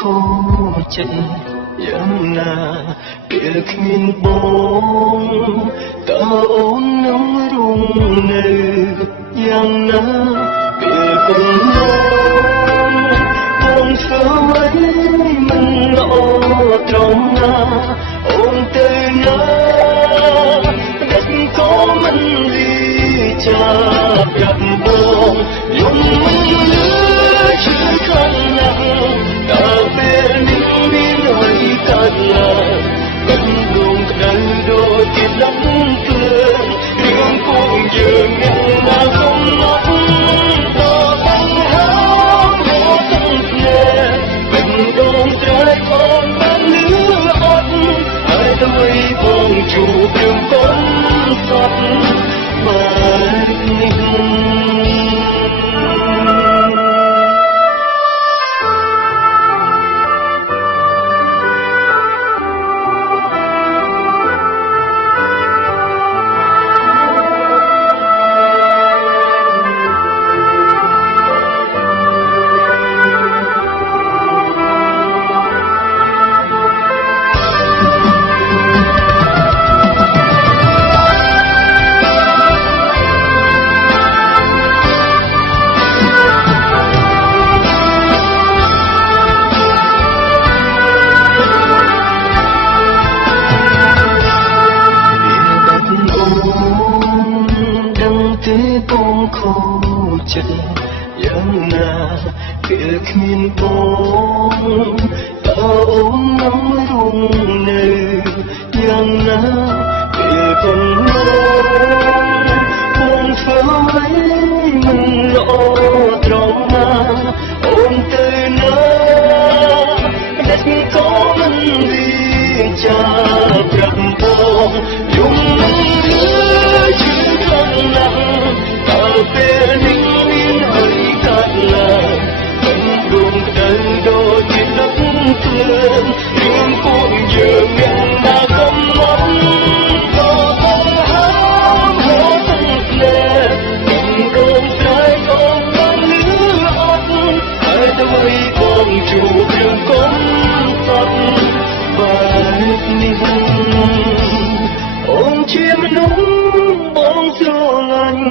ខូចចិត្តយ៉ាងណាពេលគ្មានបងតើអូននឹងរងនៅយ៉ាងណាពេលកុំបងធ្វើអ្វីមិនល្អត្រង់ណាអូនទៅណាដឹកក៏មិនលីចាប្រាប់បងយំមិនលឺជឿខ្លាំងណាស់តើពេលនេះមានអ្វីកើតឡើងកំពុងក្តៅដូចជាទឹកភ្លើងរឿងពួកយើងនឹងមកកំណត់តបង្ហើបមកទាំងគ្នាមិនដងត្រែកបងបានលឺអត់ហើយអ្វីបងជួបរឿងកុំសត់មកនេះបងខូចចិត្តយ៉ាងណាពេលគ្មានបងតើអូននឹងរងនៅយ៉ាងណាពេលកំណត់បងធ្វើអ្វីមិនល្អត្រង់ណាអូនទៅណាដឹកក៏មិនលីចាប្រាប់បងយំមិនលឺជឿខ្លាំងណាស់ពេលនេះមានហើយកើតឡើងមិនដងក្តៅដូចជាទឹកភ្លើងរឿងពួកយើងមានណាកំណត់ក៏បង្ហើបមកទាំងគ្នាមិនដងត្រែកអូនបានលឺអត់ហើយអ្វីបងជួបរឿងកុំសត់បែបនេះអូនជាមនុស្សបងស្រឡាញ់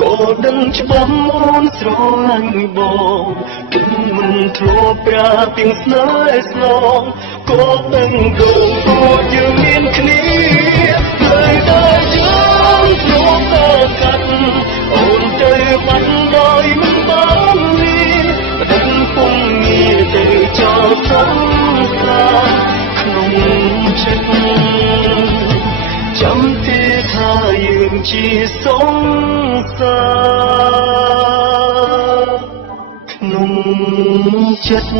ក៏ដឹងច្បាស់អូនស្រឡាញ់បងគឺមិនធ្លាប់ប្រាទៀងស្នេហ៍ស្នងក៏ដឹងដូចពួកយើងមានគ្នាហើយតែយើងធ្លាប់តែកាត់អូនទៅបាត់ដោយមិនបានលីដឹងពុំងារទៅចោលសំសាក្នុងចិត្តចាំទេថាយើងជាសង្សារក្នុងចិត្ត